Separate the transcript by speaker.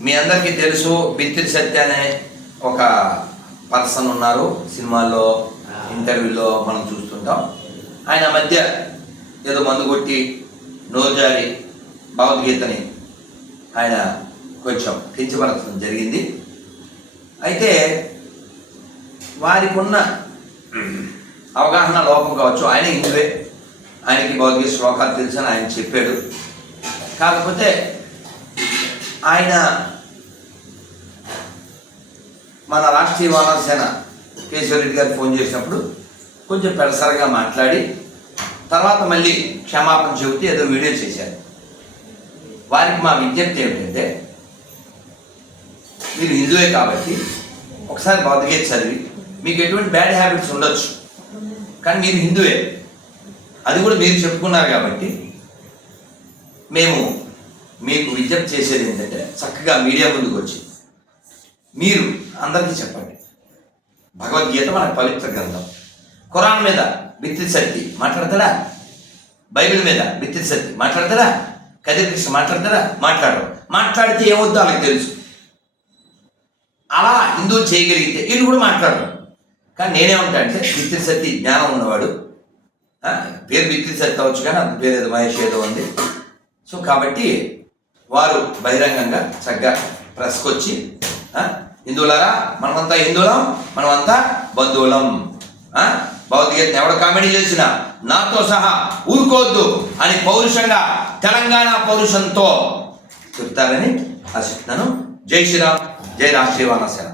Speaker 1: మీ అందరికీ తెలుసు బిత్తిరి సత్య అనే ఒక పర్సన్ ఉన్నారు. సినిమాల్లో ఇంటర్వ్యూలో మనం చూస్తుంటాం. ఆయన మధ్య ఏదో మందు కొట్టి నోరు జారి భగవద్గీతని ఆయన కొంచెం కించపరచడం జరిగింది. అయితే వారికి ఉన్న అవగాహన లోపం కావచ్చు. ఆయన హిందువే ఆయనకి భౌతిక శ్లోకాలు తెలుసని ఆయన చెప్పాడు. కాకపోతే ఆయన మన రాష్ట్రీయ వానరసేన కేశవరెడ్డి గారు ఫోన్ చేసినప్పుడు కొంచెం పెడసరగా మాట్లాడి తర్వాత మళ్ళీ క్షమాపణ చెబుతూ ఏదో వీడియో చేశారు. వారికి మా విజ్ఞప్తి ఏమిటంటే మీరు హిందువే కాబట్టి ఒకసారి భగవద్గీత చదివి మీకు ఎటువంటి బ్యాడ్ హ్యాబిట్స్ ఉండొచ్చు కానీ మీరు హిందువే. అది కూడా మీరు చెప్పుకున్నారు కాబట్టి మేము మీకు విజ్ఞప్తి చేసేది ఏంటంటే చక్కగా మీడియా ముందుకు వచ్చి మీరు అందరికీ చెప్పండి. భగవద్గీత మన పవిత్ర గ్రంథం. ఖురాన్ మీద బిత్తి శక్తి మాట్లాడతాడా? బైబిల్ మీద బిత్తి శక్తి మాట్లాడతాడా? కదిరి కృష్ణ మాట్లాడతాడా? మాట్లాడరు. మాట్లాడితే ఏమొద్దో వాళ్ళకి తెలుసు. అలా హిందూ చేయగలిగితే వీళ్ళు కూడా మాట్లాడరు. కానీ నేనేమంటా అంటే బిత్తి శక్తి జ్ఞానం ఉన్నవాడు. పేరు బిత్తి శక్తి అవచ్చు కానీ అంత పేరు ఏదో మహేష్ ఏదో ఉంది. సో కాబట్టి వారు బహిరంగంగా చక్కగా ప్రెస్కొచ్చి హిందువులారా మనమంతా హిందువులం మనమంతా బంధువులం. ఆ, భగవద్గీత ఎవడ కామెడీ చేసినా నాతో సహా ఊరుకోవద్దు అని పౌరుషంగా తెలంగాణ పౌరుషంతో చెప్తారని ఆశిస్తున్నాను. జై శ్రీరామ్ జై రాష్ట్రీయ వానసేన